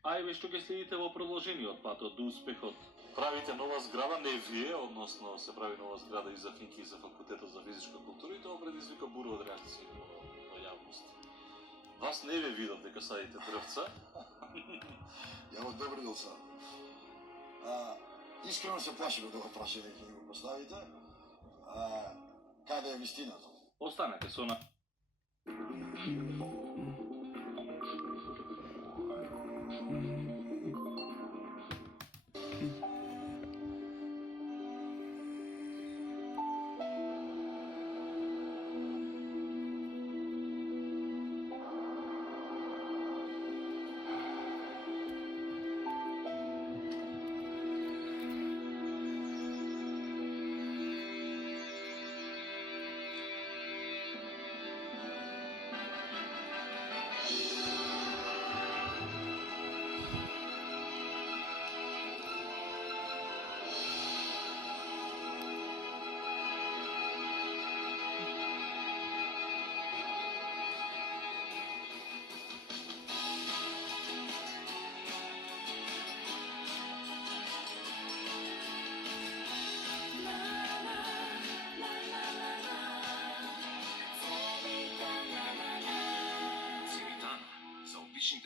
Ајде што ќе следите во продолжениот пат од успехот. Правите нова зграда, не вие, односно се прави нова зграда и за Финки и за Факултетот за физичка култура и тоа предизвика бура од реакции во јавност. Вас не ве видов дека садите дрвца? Ја го одобрил сам. Искрено се плашим од ова прашање ќе го поставите. Каде е вистината? Останете со нас.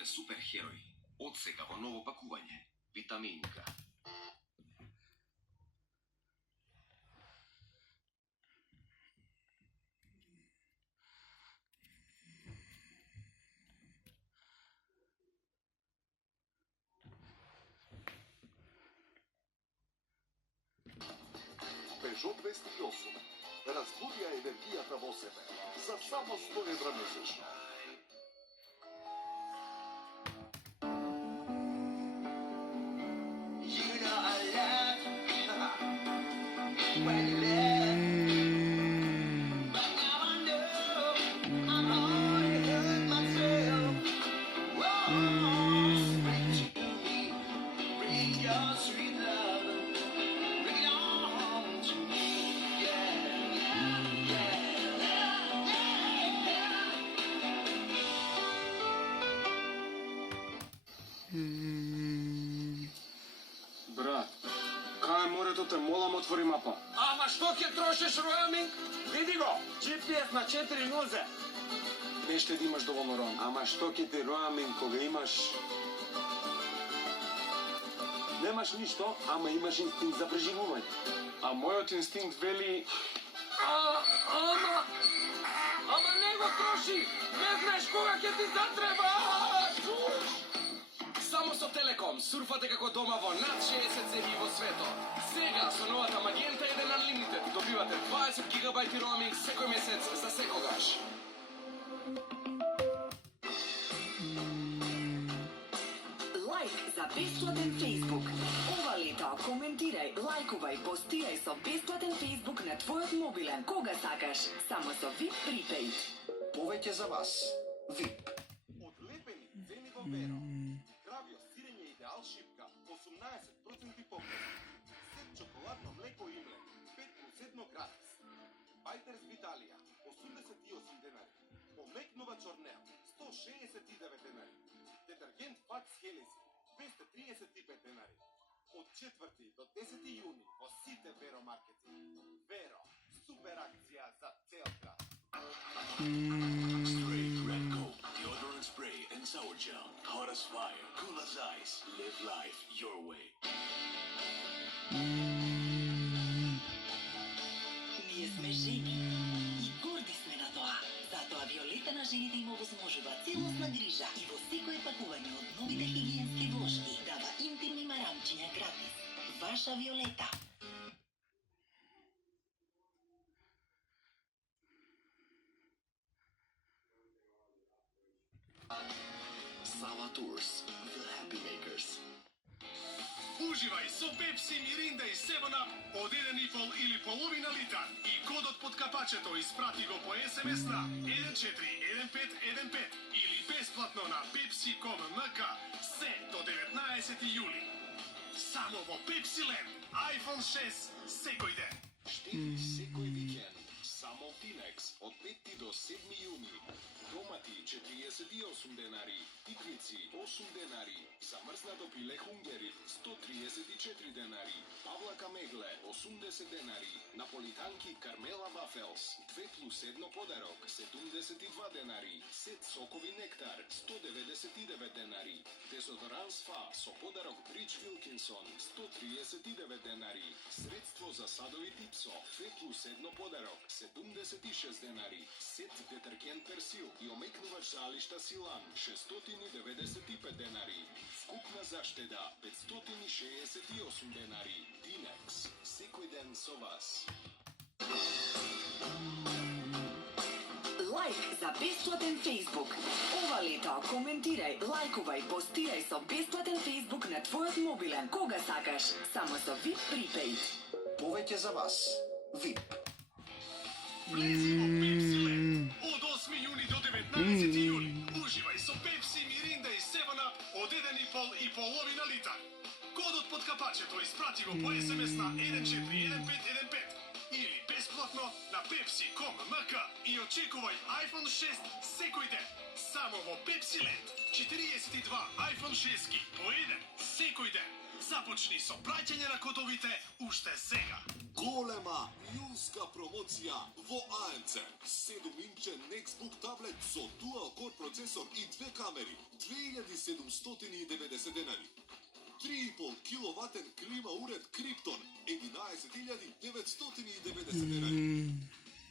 Суперхерои. Од сега во ново пакување. Витаминка. Peugeot 208. Разбудија енергијата во себе. За само 100 евра месечно. When you left, but now I know I'm only hurt myself. Bring to me, bring your sweet love, bring it on to me, Брат, кај морето те молам отвори мапа. Ама што ќе трошиш роуминг? Види го, GPS на 4 нозе. Не ще да имаш доволно роуминг. Ама што ќе ти роуминг кога имаш... Немаш ништо, ама имаш инстинкт за преживување. А мојот инстинкт вели... Ама не го троши! Не знаеш кога ќе ти затреба! Само со Телеком сурфате како дома во над 60 земји во светот. Сега со новата Magenta 1 Unlimited добивате 20 гигабајти роуминг секој месец за секогаш. Лайк за бесплатен Facebook. Ова лето коментирај, лајкувај, постирај со бесплатен Facebook на твојот мобилен кога сакаш, само со VIP Prepaid. Повеќе за вас. VIP. Одлепени цени во Веро. Кравјо сирење идеал шипка 18% попуст. Сет чоколадно млеко и млек 5+1 гратис. Бајтерс Виталија 88 денари. Помекнува чорнеа 169 денари. Детергент Факс Хелези 235 денари. Од 4 до 10 јуни во сите Веро маркети. Веро, супер акција за цел град. Stray Red Coke, deodorant spray and sour gel. Hot as fire, cool as ice. Live life your way. Ние сме жени и горди сме на тоа. Затоа Виолета на жените им овозможува целосна грижа и во секое пакување од новите хигиенски влошки дава интимни марамчиња гратис. Ваша Виолета. Sava Tours, the happy makers. Уживај со Пепси, Миринда и 7-Up од 1,5 или половина литар и кодот под капачето испрати го по СМС на 141515 или бесплатно на pepsi.com.mk се до 19 јули. Само во Пепсиленд, iPhone 6 секој ден. Штеди секој викенд, само Тинекс од 5 до 7 јуни. Домати 48 денари, пикници 8 денари, замрзнато пиле хунгери 134 денари, павлака мегле 80 денари, наполитанки Кармела Вафелс 2+1 подарок 72 денари, сет сокови нектар 199 денари, дезодоранс Фа со подарок Бридж Вилкинсон 139 денари, средство за садови Типсо 2+1 подарок 76 денари, сет детергент Персил и омекнувач за алишта Силан 695 денари, вкупна заштеда 568 денари. Тинекс, секој ден со вас. Лайк за бесплатен Facebook. Ова лето коментирај, лајкувај, постирај со бесплатен Facebook на твојот мобилен кога сакаш, само со VIP Prepaid. Повеќе за вас. VIP. Влези во Пепси Ленд. Од 8 јуни до 19 јули. Уживај со Пепси, Миринда и 7-Up од 1,5 литар. Кодот под капачето испрати го по SMS на 141515 или бесплатно на pepsi.com.mk и очекувај iPhone 6 секој ден. Само во Пепси Ленд. 42 iPhone 6 по еден секој ден. Започни со праќање на кодовите уште сега. Голема јунска промоција во АМЦ. 7-инчен Nextbook таблет со Dual Core процесор и 2 камери, 2790 денари. 3,5 киловатен клима уред Криптон, 11.990 денари.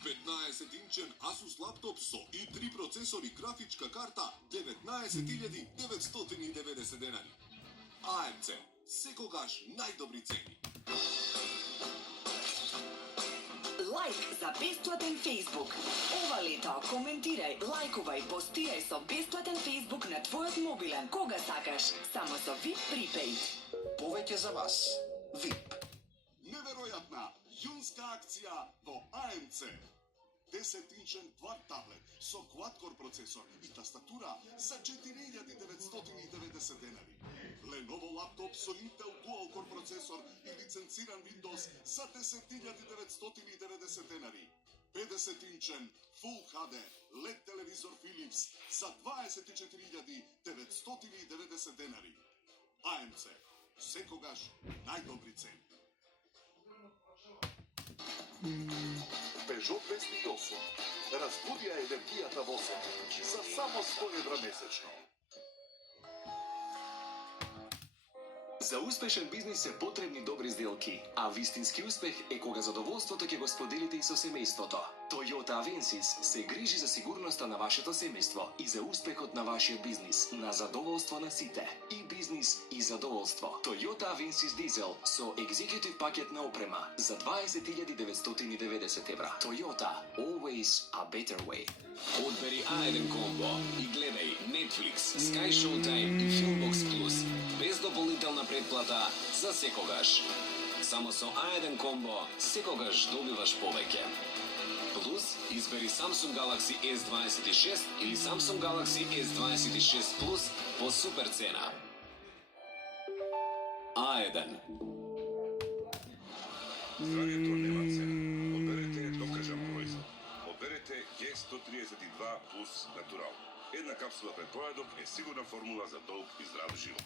15-инчен Asus лаптоп со i3 процесор и графичка карта, 19.990 денари. АМЦ, секогаш најдобри цени. Лайк за бесплатен Facebook. Ова лето коментирај, лајкувај, постирај со бесплатен Facebook на твојот мобилен кога сакаш, само со VIP Prepaid. Повеќе за вас. VIP. Неверојатна јунска акција во АМЦ. 10-инчен квад таблет со quad-core процесор и тастатура за 4.990 денари. Lenovo лаптоп со Intel Dual-Core процесор и лиценциран Windows за 10.990 денари. 50-инчен Full HD LED телевизор Philips за 24.990 денари. АМЦ, секогаш најдобри цени. Peugeot 208. Разбудија енергијата во себе за само 100 евра месечно. За успешен бизнис се потребни добри сделки, а вистински успех е кога задоволството ќе го споделите и со семејството. Toyota Avensis се грижи за сигурноста на вашето семејство и за успехот на вашиот бизнис, на задоволство на сите. И бизнис и задоволство. Toyota Avensis Diesel со екзекутив пакет на опрема за 20.990 евра. Toyota, always a better way. Одбери A1 комбо и гледај Netflix, Sky Showtime и Filmbox Plus без дополнителна предплата за секогаш. Само со A1 комбо секогаш добиваш повеќе. Плюс избери Samsung Galaxy S26 или Samsung Galaxy S26 Plus по супер цена. A1. Здравјето нема цена. Одберете докажан производ. Одберете G132 Plus Natural. Една капсула пред појадок е сигурна формула за долг и здрав живот.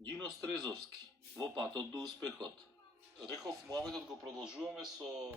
Гино Стрезовски, во патот до успехот. Реков, муаветот го продолжуваме со